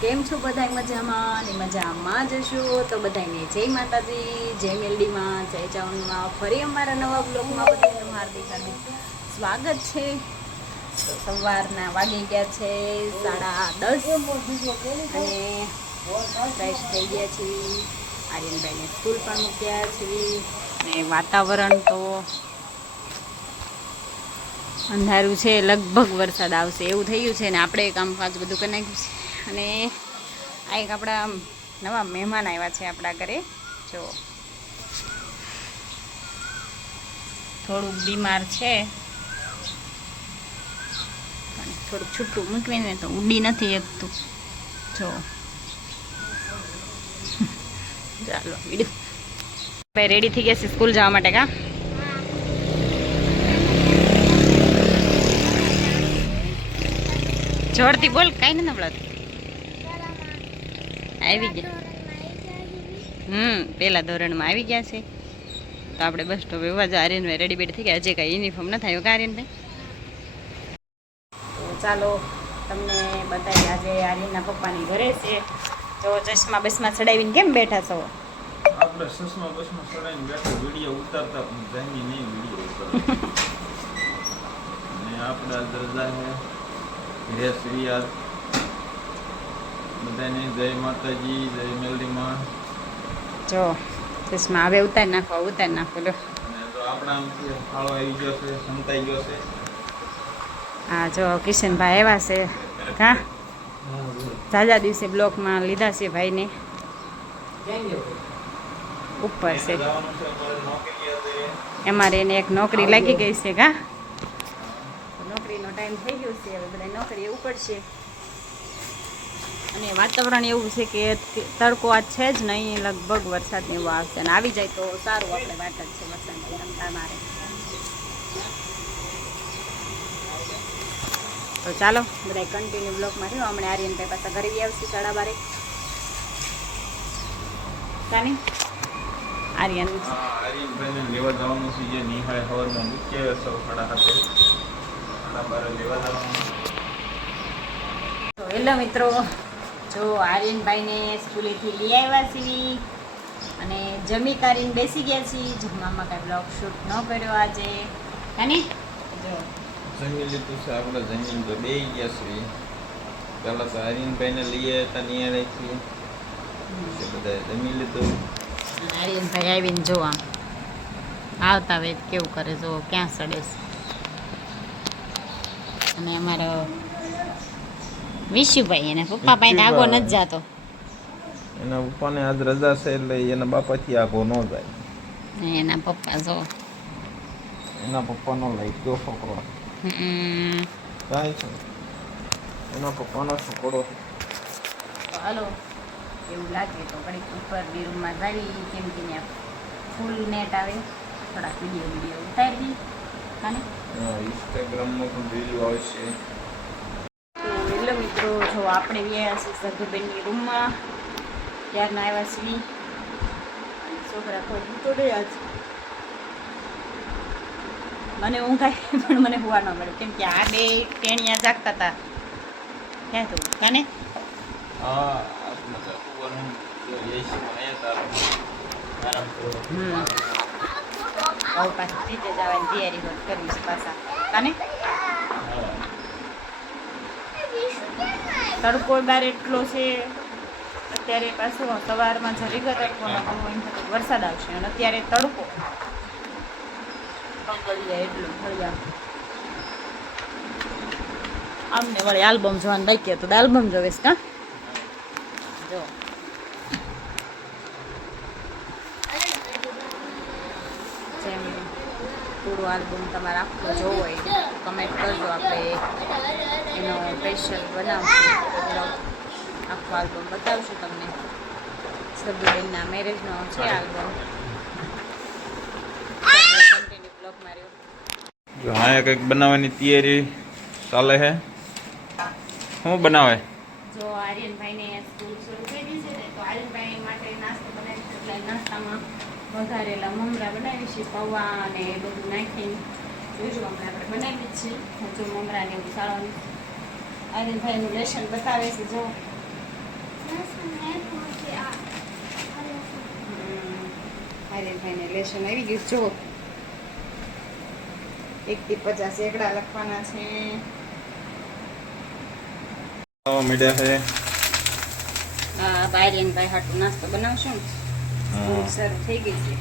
કેમ છો બધા મજામાં અને મજામાં જશો તો બધાને જય માતાજી, જય મેલડીમાં, જય ચાવણીમાં. ફરી અમારા નવા બ્લોગમાં બધાનું હાર્દિક હાર્દિક સ્વાગત છે. તો સવારના વાગી ગયા છે 10:30 અને ફ્રેશ થઈ ગયા છીએ. આર્યનભાઈને સ્કૂલ પણ મૂક્યા છીએ અને વાતાવરણ તો અંધારું છે, લગભગ વરસાદ આવશે એવું થયું છે ને આપણે કામકાજ બધું કરી નાખ્યું છે. અને આ એક આપણા નવા મહેમાન આવ્યા છે આપણા ઘરે. જો થોડુંક બીમાર છે, થોડુંક છૂટું મૂકવીને તો ઉડી નથી એકતું. જો ચાલો વિડીયો ભાઈ રેડી થઈ ગયા છે સ્કૂલ જવા માટે. કા જોરથી બોલ, કાંઈ નથી સંભળાતું. આવી ગયા, પહેલા ધોરણમાં આવી ગયા છે. તો આપણે બસ સ્ટોપ એવા જ આર્યનભાઈ રેડી બેડી થઈ ગયા. હજી કાંઈ યુનિફોર્મ ન થયો. કા આર્યનભાઈ? તો ચાલો તમને બતાવી. આજે આર્યનના પપ્પાની ઘરે છે. તો ચશ્મા બસમાં ચડાવીને કેમ બેઠા છો? આપણે ચશ્મા બસમાં ચડાવીને બેઠા, વિડીયો ઉતારતા પણ જઈને નહીં વિડીયો ઉતારતા. અને આપણા દરજા છે ઘરે શ્રીયાદ. બધાને જય માતાજી, જય મેલડીમાં. જો ચશ્મા હવે ઉતારી નાખો, ઉતારી નાખો. લો અને તો આપણા ફાળો આવી ગયો છે, સંતાઈ ગયો છે. હા જો કિશનભાઈ આવ્યા છે. હા ઝાઝા દિવસે બ્લોકમાં લીધા છે ભાઈને. ઉપર છે અમારે એને એક નોકરી લાગી ગઈ છે. કા નોકરીનો ટાઈમ થઈ ગયો છે, હવે બધા નોકરી ઉપડશે. અને વાતાવરણ એવું છે કે તડકો આજ છે જ નહીં, લગભગ વરસાદને એવું આવશે. અને આવી જાય તો સારું, આપણે વાત જ છે વરસાદની રમતા મારે. તો ચાલો બધા કન્ટિન્યુ બ્લોકમાં રહ્યો. હમણાં આર્યનભાઈ પાસે ઘરે આવશે 12:30. કાની આર્યનભાઈને લેવા જવાનું છે. જે નિહાળે સવારમાં મૂકીએ 7:30 લેવા જવાનું. તો હેલો મિત્રો, જો આર્યનભાઈને સ્કૂલેથી લઈ આવ્યા છીએ અને જમી કરીને બેસી ગયા છીએ. જમવામાં કાંઈ બ્લોગ શૂટ ન કર્યો આજે. કાની જો જમી લીધું છે આપણે. જમીન તો બે ગયા છીએ. પહેલાં તો આર્યનભાઈને લઈએ હતા નિહાળેથી, બધા જમી લીધું. આર્યનભાઈ આવીને જો આમ આવતા વેત કેવું કરે, જો ક્યાં સડે છે. અને અમારો વિશુભાઈ એના પપ્પા પાસે આગો નથી જાતો. એના પપ્પાને આજ રજા છે એટલે એના બાપાથી આગો ન જાય. એના પપ્પા જો એના પપ્પાનો લઈ ગયો છોકરો જાય છે. એના પપ્પાનો છોકરો. હાલો એવું લાગે તો ઘડીક ઉપર રૂમમાં જાવી, કેમ કે ત્યાં ફૂલ નેટ આવે. થોડાક વિડીયો ઉતારી અને ઇન્સ્ટાગ્રામમાં પણ વિડીયો આવશે. તો હેલો મિત્રો, જો આપણે ગયા છીએ સરધુબેનની રૂમમાં. ત્યારના આવ્યા છીએ. છોકરા કોઈ તો ગયા છે. મને ઊંઘ આવી પણ મને હોવા ન મળે, કેમ કે આ બે ટેણિયા જાગતા હતા. ક્યાં તું કાને? હા પાછી નીચે જવાની તૈયારી હોત કરવી છે પાછા. કાને તડકો બાર એટલો છે અત્યારે. પાછો સવારમાં જરી ગયો તડકો નતો, એમ થતું વરસાદ આવશે. અને અત્યારે તડકો પકડી જાય એટલું ફળિયા. આમને વળી આલ્બમ જોવાનું બાકી હતું, આલ્બમ જોઈશ. કા જો જેમ પૂરો આલ્બમ તમારે આખો જોવો હોય કમેન્ટ કરજો, આપણે એનો સ્પેશિયલ બનાવશું. આખો આલ્બમ બતાવશું તમને. સરદુબેનના મેરેજનો છે આલ્બમ. કન્ટિન્યુ બ્લોગ માર્યો. જો હા કંઈક બનાવવાની તૈયારી ચાલે છે. શું બનાવે? જો આર્યનભાઈને સ્કૂલ શરૂ થઈ ગઈ છે ને, તો આર્યનભાઈ માટે નાસ્તો બનાવી છે. એટલે નાસ્તામાં વઘારેલા મમરા બનાવી છે, પૌવા અને એ બધું નાખીને. જોઈશું હમણાં આપણે બનાવી જ છીએ. જો મમરાને એવું સાળવાની. આર્યનભાઈનું લેશન બતાવે છે. જો આર્યનભાઈને લેશન આવી ગયું જો 1 થી 50 એકડા લખવાના છે. મીડિયા છે આર્યનભાઈ હાટું નાસ્તો બનાવશું ને ભૂખ શરૂ થઈ ગઈ છે.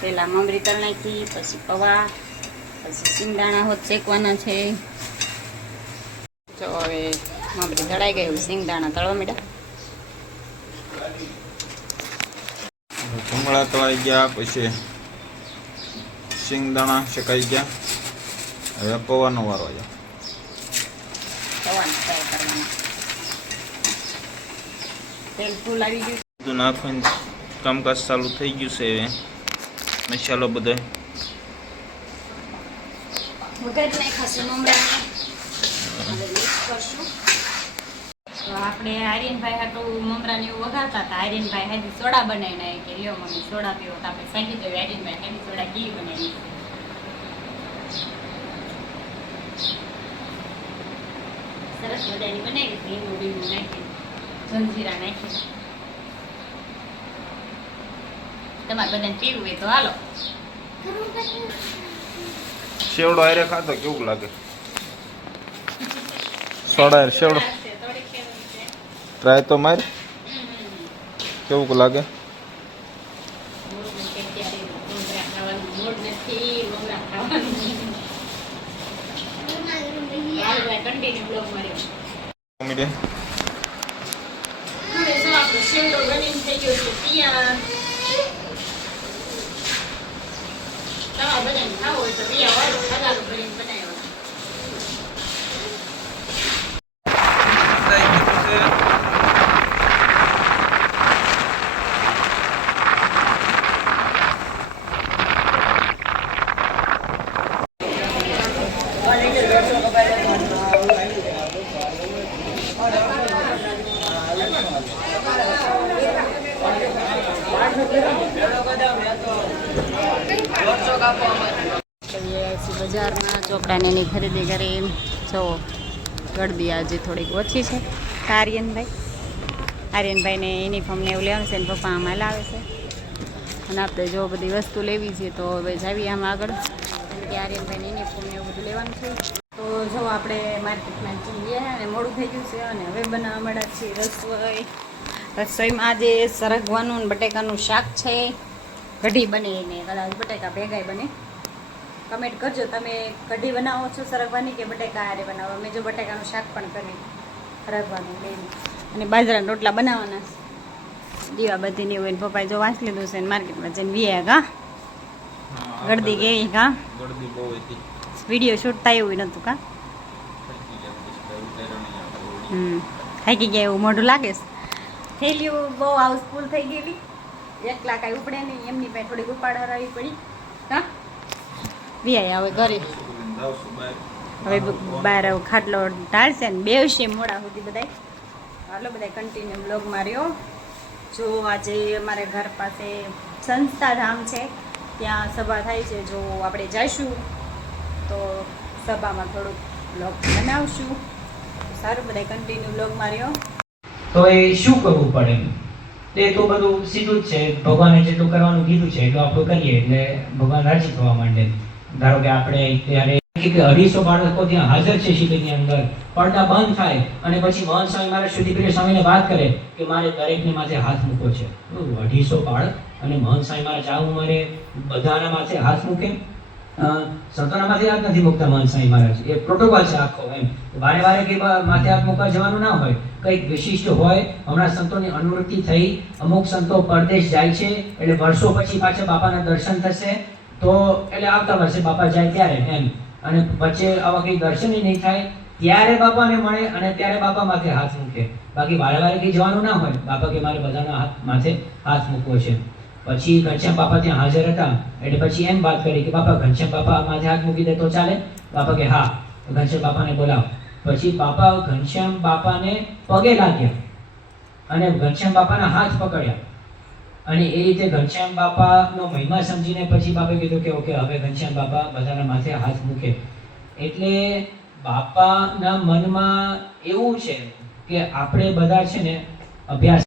પેલા મમરી તળ નાખી, પછી પૌવા, પછી સિંગદાણા હોત શેકવાના છે. જો હવે મમરી તળાઈ ગયું, સિંગદાણા તળવા માંડ્યા. ભૂંગળા તળાઈ ગયા, પછી સિંગદાણા શેકાઈ ગયા. હવે પૌવાનો વારો આવ્યો. પૌવાને ફ્રાય કરવાના. તેલ ફૂલ આવી ગયું. બધું નાખવાનું કામકાજ ચાલુ થઈ ગયું છે. હવે મસાલો બધો વઘારી નાખાશે મમરાને. હવે મિક્સ કરશું. તો આપણે આર્યનભાઈ હાટું મમરાને એવું વઘારતા હતા. આર્યનભાઈ હાથી સોડા બનાવી નાખે કે લ્યો મમ્મી સોડા પીવો, તો આપણે સાંગી જોઈએ આર્યનભાઈ હાથી સોડા ઘી બનાવી. સરસ મજાની બનાવી લીમું બીમું નાખી, જંજીરા નાખી. તમારે બધાને પીવું હોય તો હાલો. શેવડો હારે ખાતો કેવું લાગે? સોડા હારે શેવડો ટ્રાય તો માર, કેવું લાગે? બજારમાં ચોપડાને એની ખરીદી કરી. જો ગળદી આજે થોડીક ઓછી છે. આર્યનભાઈને યુનિફોર્મને એવું લેવાનું છે ને પપ્પા આમાં લાવે છે. અને આપણે જો બધી વસ્તુ લેવી છે તો હવે જાવી આમ આગળ, કેમ કે આર્યનભાઈને યુનિફોર્મને એવું બધું લેવાનું છે. તો જો આપણે માર્કેટમાં જઈએ અને મોડું થઈ ગયું છે અને હવે બનાવવા માંડ્યા છીએ રસોઈ. રસોઈમાં આજે સરગવાનું અને બટેકાનું શાક છે. કઢી બનીને કદાચ બટેકા ભેગાઈ બને. કમેન્ટ કરજો તમે કઢી બનાવો છો સરગવાની કે બટેકા હારે બનાવો. અમે જો બટેકાનું શાક પણ કરી સરગવાનું લઈને અને બાજરાના રોટલા બનાવવાના છે. દીવા બધી નહીં હોય ને પપ્પાએ જો વાંચ લીધું છે ને માર્કેટમાં જઈને વ્યા ગા ગળદી કેવી કા ગળદી બહુ હતી. વિડીયો શૂટ થાય એવું નહોતું કા. થાકી ગયા એવું મોઢું લાગે છે. થેલીઓ બહુ હાઉસફુલ થઈ ગયેલી, એકલા કાંઈ ઉપડે નહીં. એમની પાસે થોડીક ઉપાડ હરાવી પડી કા. વ્યાય હવે ઘરે હવે બહાર ખાટલો ઢાળશે ને બેવશે મોડા સુધી બધા. હાલો બધા કન્ટિન્યુ બ્લોગ માર્યો. જો આજે અમારે ઘર પાસે સંસ્થા ધામ છે, ત્યાં સભા થાય છે. જો આપણે જઈશું તો સભામાં થોડુંક બ્લોગ બનાવશું. સારું બધા કન્ટિન્યુ બ્લોગ માર્યો. તો એ શું કરવું પડે? એ તો બધું સીધું જ છે. ભગવાને જેટલું કરવાનું કીધું છે એટલું આપણે કરીએ એટલે ભગવાન રાજી થવા માંડે. ધારો કે આપણે ત્યારે 250 બાળકો ત્યાં હાજર છે શિબિરની અંદર, પડદા બંધ થાય અને પછી મહંત સ્વામી મહારાજ શુદ્ધિપ્રિય સ્વામીને વાત કરે કે મારે દરેકને માથે હાથ મૂકવો છે. 250 બાળક અને મહંત સ્વામી મહારાજ આ ઉંમરે બધાના માથે હાથ મૂકે? સંતોના માથે હાથ નથી મૂકતા મહંત સ્વામી મહારાજ. એ પ્રોટોકોલ છે આખો. એમ વારે વારે કે માથે હાથ મૂકવા જવાનું ના હોય, કંઈક વિશિષ્ટ હોય. હમણાં સંતોની અનુવૃત્તિ થઈ, અમુક સંતો પરદેશ જાય છે એટલે વર્ષો પછી પાછા બાપાના દર્શન થશે, તો એટલે આવતા વર્ષે બાપા જાય ત્યારે એમ. અને વચ્ચે આવા કંઈ દર્શન નહીં થાય ત્યારે બાપાને મળે અને ત્યારે બાપા માથે હાથ મૂકે. બાકી વારે વારે કંઈ જવાનું ના હોય. બાપા કે મારે બધાના માથે હાથ મૂકવો છે. પછી ઘનશ્યામ બાપા ત્યાં હાજર હતા એટલે પછી એમ વાત કરી કે બાપા ઘનશ્યામ બાપા માથે હાથ મૂકી દે તો ચાલે? બાપા કે હા. ઘનશ્યામ બાપાને બોલાવો. પછી બાપા ઘનશ્યામ બાપાને પગે લાગ્યા અને ઘનશ્યામ બાપાના હાથ પકડ્યા અને એ રીતે ઘનશ્યામ બાપાનો મહિમા સમજીને પછી બાપે કીધું કે ઓકે હવે ઘનશ્યામ બાપા બધાના માથે હાથ મૂકે. એટલે બાપાના મનમાં એવું છે કે આપણે બધા છે ને અભ્યાસ